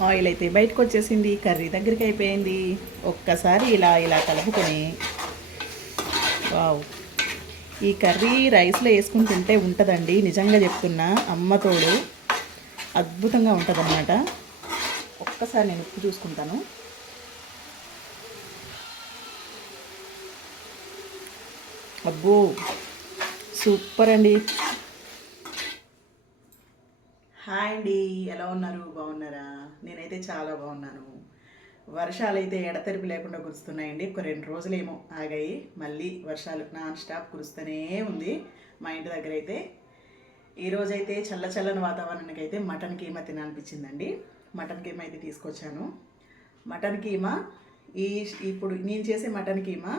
Oil అయితే బయటకు వచ్చేసింది కర్రీ దగ్గరికి అయిపోయింది ఒక్కసారి ఇలా ఇలా కలుపుకొని. వావ్. ఈ కర్రీ రైస్లో వేసుకుంటుంటే తింటే ఉంటుందండి నిజంగా చెప్తున్నా. అమ్మ తోడు అద్భుతంగా ఉంటుందన్నమాట. ఒక్కసారి నేను ఉప్పు చూసుకుంటాను. అబ్బో! సూపర్ అండి. హాయ్ అండి ఎలా ఉన్నారు? బాగున్నారా? నేనైతే చాలా బాగున్నాను. వర్షాలు అయితే ఎడతెరిపి లేకుండా కురుస్తున్నాయండి. ఒక రెండు రోజులేమో ఆగాయి. మళ్ళీ వర్షాలు నాన్ స్టాప్ కురుస్తూనే ఉంది మా ఇంటి దగ్గర అయితే ఈరోజైతే చల్ల చల్లని వాతావరణానికి అయితే మటన్ కీమా తినాలనిపించిందండి. మటన్ కీమా అయితే తీసుకొచ్చాను. మటన్ కీమా ఈ ఇప్పుడు నేను చేసే మటన్ కీమా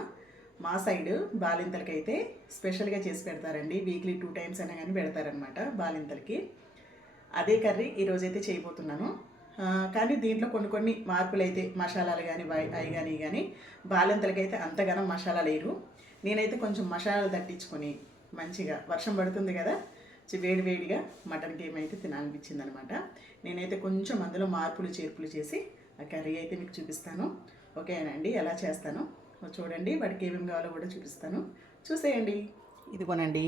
మా సైడ్ బాలింతలకి అయితే స్పెషల్గా చేసి పెడతారండి. వీక్లీ టూ టైమ్స్ అయినా కానీ పెడతారనమాట బాలింతలకి. అదే కర్రీ ఈరోజైతే చేయబోతున్నాను. కానీ దీంట్లో కొన్ని కొన్ని మార్పులు అయితే మసాలాలు కానీ అవి కానీ కానీ బాలింతలకి అయితే అంతగానం మసాలా లేరు. నేనైతే కొంచెం మసాలాలు తట్టించుకొని మంచిగా వర్షం పడుతుంది కదా వేడి వేడిగా మటన్ గేమ్ అయితే తినాలనిపించింది అనమాట నేనైతే కొంచెం అందులో మార్పులు చేర్పులు చేసి ఆ కర్రీ అయితే మీకు చూపిస్తాను. ఓకేనండి ఎలా చేస్తాను? చూడండి వాటికి ఏమేమి కావాలో కూడా చూపిస్తాను. చూసేయండి. ఇదిగోనండి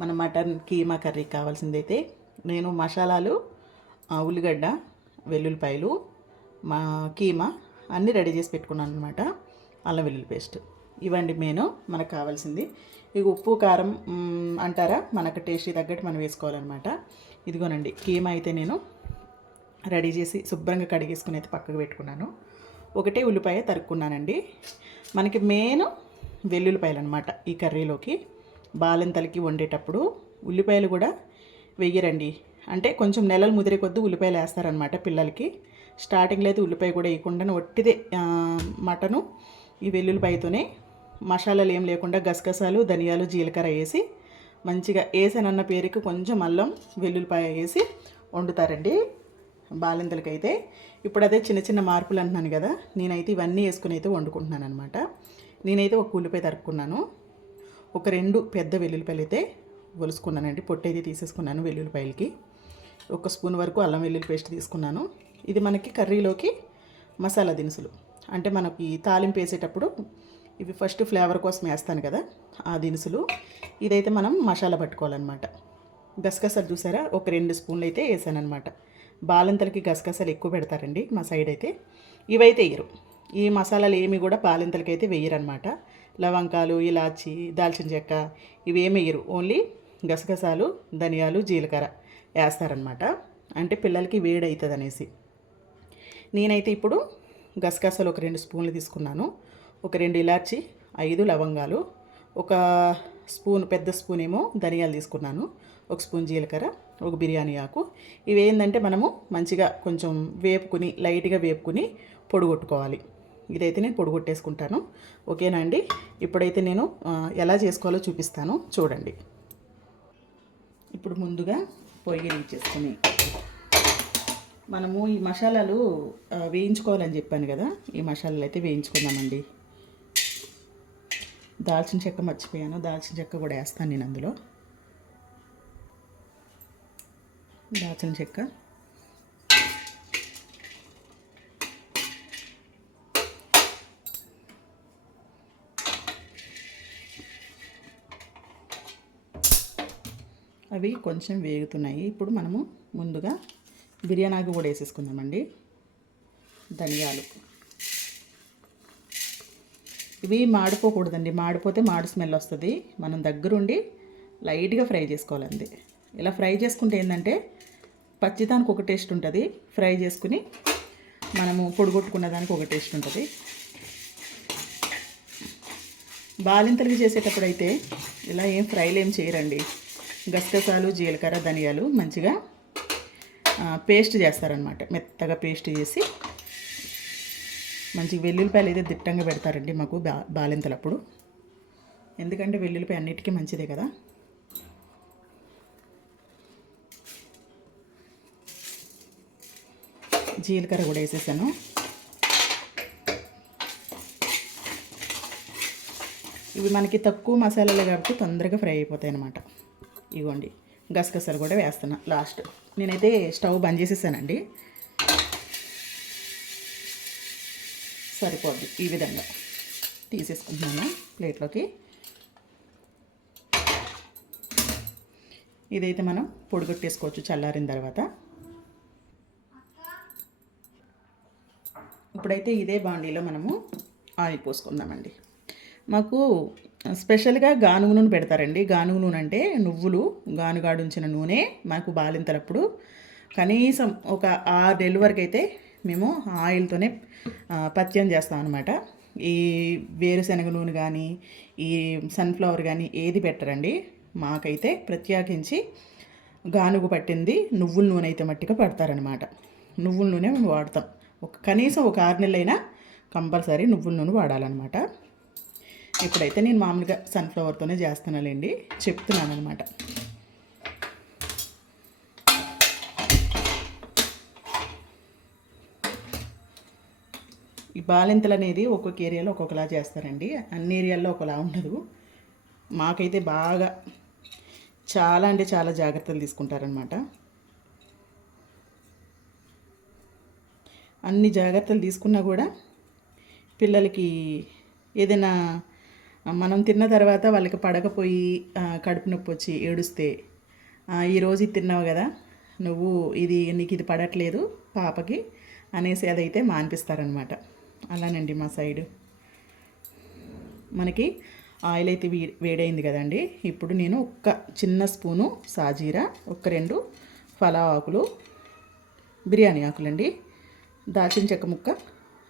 మన మటన్ కీమా కర్రీ కావాల్సిందైతే నేను మసాలాలు ఉల్లిగడ్డ వెల్లుల్లిపాయలు మా కీమా అన్నీ రెడీ చేసి పెట్టుకున్నాను అనమాట అల్లం వెల్లుల్లి పేస్ట్. ఇవ్వండి మెయిన్ మనకు కావాల్సింది. ఇక ఉప్పు కారం అంటారా? మనకు టేస్ట్కి తగ్గట్టు మనం వేసుకోవాలన్నమాట. ఇదిగోనండి కీమా అయితే నేను రెడీ చేసి శుభ్రంగా కడిగేసుకుని అయితే పక్కకు పెట్టుకున్నాను. ఒకటే ఉల్లిపాయ తరుక్కున్నానండి. మనకి మెయిన్ వెల్లుల్లిపాయలు అనమాట ఈ కర్రీలోకి. బాలింతలకి వండేటప్పుడు ఉల్లిపాయలు కూడా వెయ్యరండి అంటే కొంచెం నెలలు ముదిరే కొద్దీ ఉల్లిపాయలు వేస్తారనమాట పిల్లలకి. స్టార్టింగ్లో అయితే ఉల్లిపాయ కూడా వేయకుండా ఒట్టిదే మటను ఈ వెల్లుల్లిపాయతోనే. మసాలాలు ఏం లేకుండా గసగసాలు ధనియాలు జీలకర్ర వేసి మంచిగా వేసానన్న పేరుకి కొంచెం అల్లం వెల్లుల్లిపాయ వేసి వండుతారండి బాలింతలకైతే. ఇప్పుడు అదే చిన్న చిన్న మార్పులు అంటున్నాను కదా నేనైతే ఇవన్నీ వేసుకుని అయితే వండుకుంటున్నాను అనమాట నేనైతే ఒక ఉల్లిపాయ తరుక్కున్నాను ఒక రెండు పెద్ద వెల్లుల్లిపాయలు అయితే ఒలుసుకున్నానండి. పొట్టు అయితే తీసేసుకున్నాను వెల్లుల్లిపాయలకి. ఒక స్పూన్ వరకు అల్లం వెల్లుల్లి పేస్ట్ తీసుకున్నాను. ఇది మనకి కర్రీలోకి మసాలా దినుసులు. అంటే మనకి తాలింపు వేసేటప్పుడు ఇవి ఫస్ట్ ఫ్లేవర్ కోసం వేస్తాను కదా ఆ దినుసులు. ఇదైతే మనం మసాలా పట్టుకోవాలన్నమాట. గసగసాలు చూసారా? ఒక రెండు స్పూన్లు అయితే వేసాను అనమాట బాలింతలకి గసగసాలు ఎక్కువ పెడతారండి మా సైడ్ అయితే. ఇవైతే వేయరు. ఈ మసాలాలు ఏమి కూడా బాలింతలకి అయితే వేయరనమాట లవంకాలు ఇలాచి దాల్చిన చెక్క ఇవేమి వేయరు. ఓన్లీ గసగసాలు ధనియాలు జీలకర్ర వేస్తారనమాట అంటే పిల్లలకి వేడి అవుతుంది అనేసి నేనైతే ఇప్పుడు గసగసాలు ఒక రెండు స్పూన్లు తీసుకున్నాను. ఒక రెండు ఇలాచి ఐదు లవంగాలు ఒక స్పూన్ పెద్ద స్పూన్ ఏమో ధనియాలు తీసుకున్నాను. ఒక స్పూన్ జీలకర్ర ఒక బిర్యానీ ఆకు. ఇవి ఏంటంటే మనము మంచిగా కొంచెం వేపుకుని లైట్గా వేపుకుని పొడిగొట్టుకోవాలి. ఇదైతే నేను పొడిగొట్టేసుకుంటాను. ఓకేనా అండి? ఇప్పుడైతే నేను ఎలా చేసుకోవాలో చూపిస్తాను. చూడండి. ఇప్పుడు ముందుగా పొయ్యి చేసుకుని మనము ఈ మసాలాలు వేయించుకోవాలని చెప్పాను కదా ఈ మసాలాలు అయితే వేయించుకుందామండి. దాల్చిన చెక్క మర్చిపోయాను దాల్చిన చెక్క కూడా వేస్తాను నేను అందులో. దాల్చిన చెక్క అవి కొంచెం వేగుతున్నాయి. ఇప్పుడు మనము ముందుగా బిర్యానీ ఆకు కూడా వేసేసుకుందామండి. ధనియాలు. ఇవి మాడిపోకూడదండి. మాడిపోతే మాడు స్మెల్ వస్తుంది. మనం దగ్గరుండి లైట్గా ఫ్రై చేసుకోవాలండి. ఇలా ఫ్రై చేసుకుంటే ఏంటంటే పచ్చిదానికి ఒక టేస్ట్ ఉంటుంది. ఫ్రై చేసుకుని మనము పొడిగొట్టుకున్న దానికి ఒక టేస్ట్ ఉంటుంది. బాలింతలకి చేసేటప్పుడు అయితే ఇలా ఏం ఫ్రైలు ఏం చేయరండి. గసగసాలు జీలకర్ర ధనియాలు మంచిగా పేస్ట్ చేస్తారనమాట మెత్తగా పేస్ట్ చేసి మంచిగా వెల్లుల్లిపాయలు అయితే దిట్టంగా పెడతారండి మాకు బా బాలింతలప్పుడు. ఎందుకంటే వెల్లుల్లిపాయ అన్నిటికీ మంచిదే కదా. జీలకర్ర కూడా వేసేసాను. ఇవి మనకి తక్కువ మసాలాలు కాబట్టి తొందరగా ఫ్రై అయిపోతాయి అన్నమాట ఇగోండి గసగసాలు కూడా వేస్తున్నా లాస్ట్ నేనైతే స్టవ్ బంద్ చేసేసానండి. సరిపోద్ది ఈ విధంగా. తీసేసుకుంటున్నాను ప్లేట్లోకి. ఇదైతే మనం పొడిగొట్టేసుకోవచ్చు చల్లారిన తర్వాత. ఇప్పుడైతే ఇదే బాండీలో మనము ఆయిల్ పోసుకుందామండి. మాకు స్పెషల్గా గానుగు నూనె పెడతారండి. గానుగు నూనె అంటే నువ్వులు గానుగాడుంచిన నూనె మాకు బాలింతలప్పుడు. కనీసం ఒక ఆరు నెలల వరకు అయితే మేము ఆయిల్తోనే పత్యం చేస్తాం అనమాట ఈ వేరుశనగ నూనె కానీ ఈ సన్ఫ్లవర్ కానీ ఏది పెట్టరండి? మాకైతే ప్రత్యేకించి గానుగు పట్టింది నువ్వుల నూనె అయితే మట్టిగా పడతారనమాట నువ్వుల నూనె మేము వాడతాం. ఒక కనీసం ఒక ఆరు నెలలైనా కంపల్సరీ నువ్వుల నూనె వాడాలన్నమాట. ఇప్పుడైతే నేను మామూలుగా సన్ఫ్లవర్తోనే చేస్తున్నానండి. చెప్తున్నాను అనమాట ఈ బాలింతలు అనేది ఒక్కొక్క ఏరియాలో ఒక్కొక్కలా చేస్తారండి. అన్ని ఏరియాల్లో ఒకలా ఉండదు. మాకైతే బాగా చాలా అంటే చాలా జాగ్రత్తలు తీసుకుంటారనమాట అన్ని జాగ్రత్తలు తీసుకున్నా కూడా పిల్లలకి ఏదైనా మనం తిన్న తర్వాత వాళ్ళకి పడకపోయి కడుపు నొప్పి వచ్చి ఏడుస్తే ఈరోజు ఇది తిన్నావు కదా నువ్వు ఇది నీకు ఇది పడట్లేదు పాపకి అనేసి అదైతే మానిపిస్తారనమాట. అలానండి మా సైడు. మనకి ఆయిల్ అయితే వీ వేడైంది కదండి. ఇప్పుడు నేను ఒక్క చిన్న స్పూను సాజీరా ఒక రెండు ఫలావ్ ఆకులు బిర్యానీ ఆకులండి. దాల్చిన చెక్క ముక్క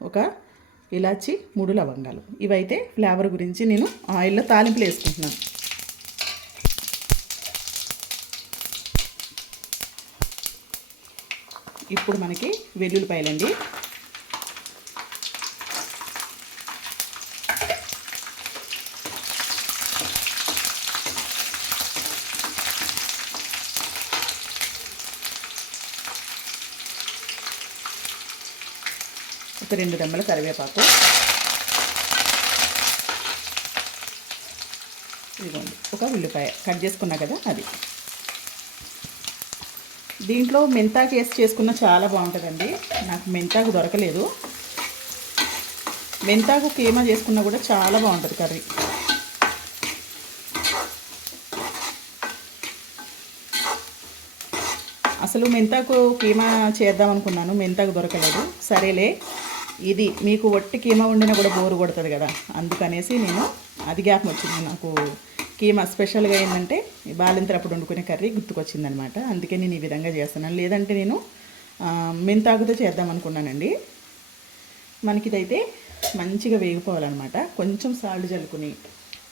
ఒక ఇలాచి మూడు లవంగాలు. ఇవైతే ఫ్లేవర్ గురించి నేను ఆయిల్లో తాలింపులు వేసుకుంటున్నాను. ఇప్పుడు మనకి వెల్లుల్లిపాయలండి. ఒక రెండు రెమ్మల కరివేపాకు. ఇదిగోండి ఒక ఉల్లిపాయ కట్ చేసుకున్నా కదా అది. దీంట్లో మెంతాకు వేసి చేసుకున్న చాలా బాగుంటుందండి. నాకు మెంతాకు దొరకలేదు. మెంతాకు కీమా చేసుకున్నా కూడా చాలా బాగుంటుంది కర్రీ. అసలు మెంతాకు కీమా చేద్దాం అనుకున్నాను మెంతాకు దొరకలేదు. సరేలే. ఇది మీకు ఒట్టి కీమా వండినా కూడా బోరు కొడుతుంది కదా. అందుకనేసి నేను అది గ్యాప్ వచ్చింది నాకు కీమా స్పెషల్గా ఏంటంటే బాలింతరప్పుడు వండుకునే కర్రీ గుర్తుకొచ్చిందనమాట అందుకే నేను ఈ విధంగా చేస్తున్నాను. లేదంటే నేను మెంతాకుతో చేద్దాం అనుకున్నానండి. మనకి ఇదైతే మంచిగా వేగిపోవాలన్నమాట. కొంచెం సాల్ట్ చల్లుకుని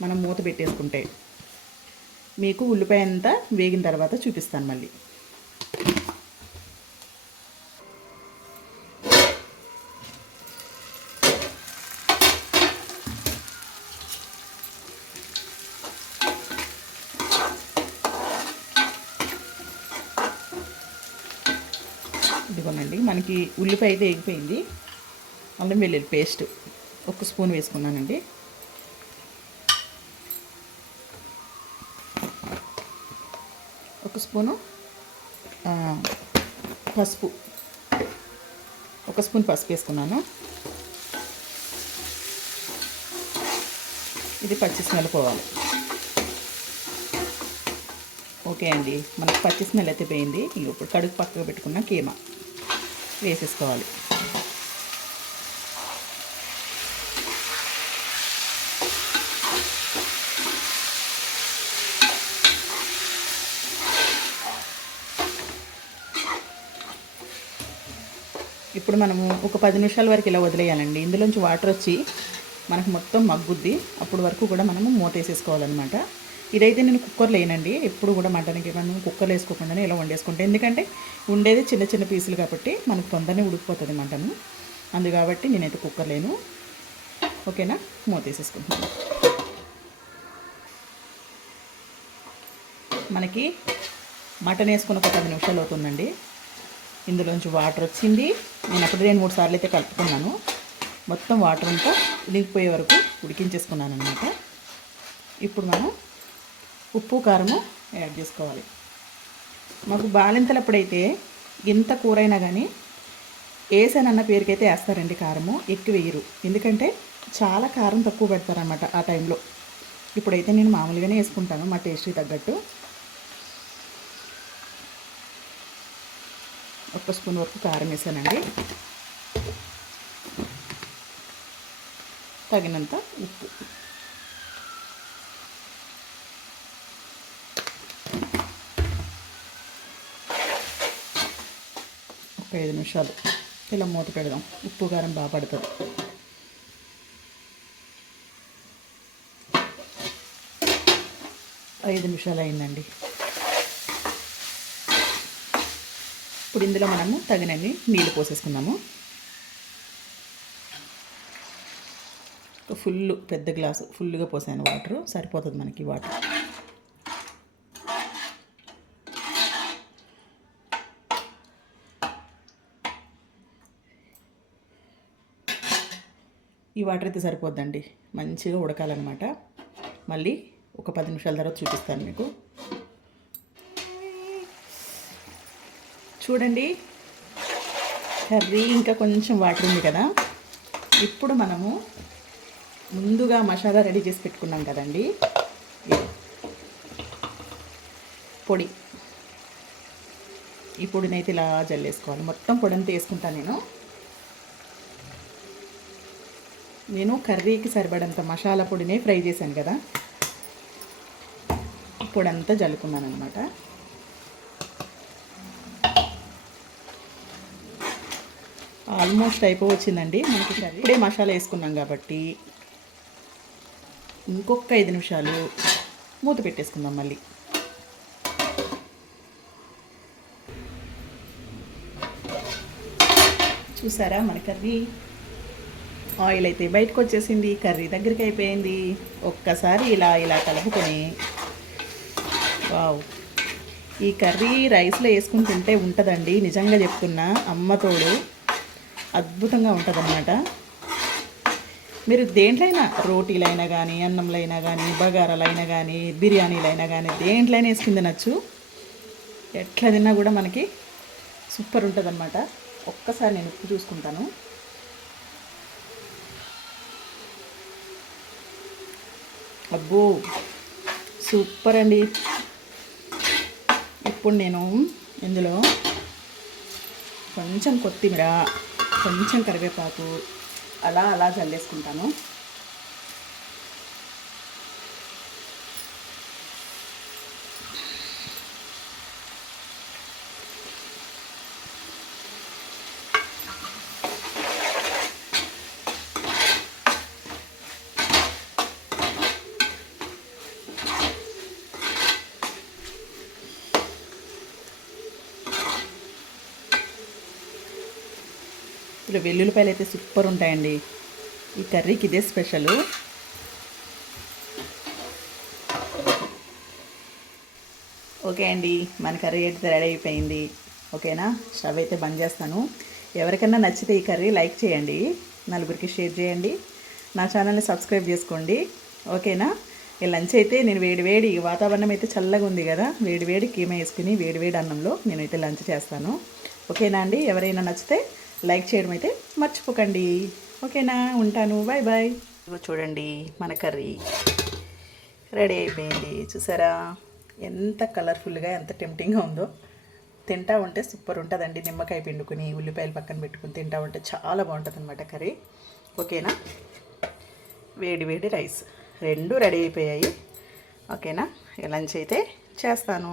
మనం మూత పెట్టేసుకుంటే మీకు ఉల్లిపాయ అంతా వేగిన తర్వాత చూపిస్తాను మళ్ళీ. ఇదిగోనండి మనకి ఉల్లిపాయ అయితే వేగిపోయింది. అల్లం వెల్లుల్లి పేస్ట్ ఒక స్పూన్ వేసుకున్నానండి. ఒక స్పూను పసుపు ఒక స్పూన్ పసుపు వేసుకున్నాను. ఇది పచ్చి స్మెల్ పోవాలి. ఓకే అండి మనకు పచ్చి స్మెల్ అయితే పోయింది. ఇప్పుడు కడుగు పక్కకు పెట్టుకున్న కీమా. వేసేసుకోవాలి. ఇప్పుడు మనము ఒక పది నిమిషాల వరకు ఇలా వదిలేయాలండి. ఇందులోంచి వాటర్ వచ్చి మనకు మొత్తం మగ్గుద్ది. అప్పుడు వరకు కూడా మనము మూత వేసేసుకోవాలన్నమాట. ఇదైతే నేను కుక్కర్ లేనండి ఎప్పుడు కూడా మటన్కి మనం కుక్కర్లో వేసుకోకుండానే ఇలా వండేసుకుంటే. ఎందుకంటే ఉండేది చిన్న చిన్న పీసులు కాబట్టి మనకు తొందరనే ఉడికిపోతుంది మటన్ అందు కాబట్టి నేనైతే కుక్కర్ లేను. ఓకేనా మూతేసేసుకుంటున్నాను. మనకి మటన్ వేసుకుని ఒక పది నిమిషాలు అవుతుందండి. ఇందులోంచి వాటర్ వచ్చింది. నేను అప్పుడు రెండు మూడు సార్లు అయితే కలుపుకున్నాను. మొత్తం వాటర్ అంతా ఉడికిపోయే వరకు ఉడికించేసుకున్నాను అనమాట ఇప్పుడు మనం ఉప్పు కారము యాడ్ చేసుకోవాలి. మాకు బాలింతలప్పుడైతే ఎంత కూర అయినా కానీ వేసానన్న పేరుకైతే వేస్తారండి కారము ఎక్కువ వేయరు. ఎందుకంటే చాలా కారం తక్కువ పెడతారనమాట ఆ టైంలో. ఇప్పుడైతే నేను మామూలుగానే వేసుకుంటాను మా టేస్ట్కి తగ్గట్టు. ఒక్క స్పూన్ వరకు కారం వేసానండి. తగినంత ఉప్పు. ఒక ఐదు నిమిషాలు. ఇలా మూత పెడదాం. ఉప్పు కారం బాగా పడుతుంది. ఐదు నిమిషాలు అయిందండి. ఇప్పుడు ఇందులో మనము తగినన్ని నీళ్ళు పోసేసుకున్నాము ఫుల్ పెద్ద గ్లాసు ఫుల్గా పోసాను వాటర్. సరిపోతుంది మనకి వాటర్. ఈ వాటర్ అయితే సరిపోద్దండి. మంచిగా ఉడకాలన్నమాట. మళ్ళీ ఒక పది నిమిషాల తర్వాత చూపిస్తాను మీకు. చూడండి. కర్రీ ఇంకా కొంచెం వాటర్ ఉంది కదా. ఇప్పుడు మనము ముందుగా మసాలా రెడీ చేసి పెట్టుకున్నాం కదండి. పొడి. ఈ పొడినైతే ఇలా జల్లేసుకోవాలి. మొత్తం పొడి అంతా వేసుకుంటాను నేను. నేను కర్రీకి సరిపడంత మసాలా పొడినే ఫ్రై చేశాను కదా. పొడంతా జల్లుకున్నాను అనమాట ఆల్మోస్ట్ అయిపోవచ్చిందండి. మనకి ఇప్పుడే మసాలా వేసుకున్నాం కాబట్టి ఇంకొక ఐదు నిమిషాలు మూత పెట్టేసుకుందాం మళ్ళీ. చూసారా మన కర్రీ? ఆయిల్ అయితే బయటకు వచ్చేసింది కర్రీ దగ్గరికి అయిపోయింది. ఒక్కసారి ఇలా ఇలా కలుపుకొని వావ్. ఈ కర్రీ రైస్లో వేసుకుని తింటే ఉంటుందండి నిజంగా చెప్తున్నా అమ్మతోడు అద్భుతంగా ఉంటుందన్నమాట. మీరు దేంట్లైనా రోటీలైనా కానీ అన్నంలైనా కానీ బగారాలైనా కానీ బిర్యానీలైనా కానీ దేంట్లైనా వేసుకుని తినచ్చు. ఎట్లా తిన్నా కూడా మనకి సూపర్ ఉంటుందన్నమాట. ఒక్కసారి నేను ఉప్పు చూసుకుంటాను. అబ్బో సూపర్ అండి. ఇప్పుడు నేను ఇందులో కొంచెం కొత్తిమీర కొంచెం కరివేపాకు అలా అలా చల్లేసుకుంటాను. ఇప్పుడు వెల్లుల్లిపాయలు అయితే సూపర్ ఉంటాయండి. ఈ కర్రీకి ఇదే స్పెషల్. ఓకే అండి మన కర్రీ అయితే రెడీ అయిపోయింది. ఓకేనా? స్టవ్ అయితే బంద్ చేస్తాను. ఎవరికైనా నచ్చితే ఈ కర్రీ లైక్ చేయండి నలుగురికి షేర్ చేయండి. నా ఛానల్ని సబ్స్క్రైబ్ చేసుకోండి. ఓకేనా? ఈ లంచ్ అయితే నేను వేడివేడి వాతావరణం అయితే చల్లగా ఉంది కదా వేడివేడి కీమ వేసుకుని వేడివేడి అన్నంలో నేనైతే లంచ్ చేస్తాను. ఓకేనా అండి? ఎవరైనా నచ్చితే లైక్ చేయడం అయితే మర్చిపోకండి. ఓకేనా? ఉంటాను. బాయ్ బాయ్ చూడండి మన కర్రీ. రెడీ అయిపోయింది. చూసారా? ఎంత కలర్ఫుల్గా ఎంత టెంప్టింగ్గా ఉందో. తింటా ఉంటే సూపర్ ఉంటుందండి. నిమ్మకాయ పిండుకుని ఉల్లిపాయలు పక్కన పెట్టుకుని తింటా ఉంటే చాలా బాగుంటుంది అనమాట కర్రీ. ఓకేనా? వేడి వేడి రైస్. రెండు రెడీ అయిపోయాయి. ఓకేనా? లంచ్ అయితే చేస్తాను.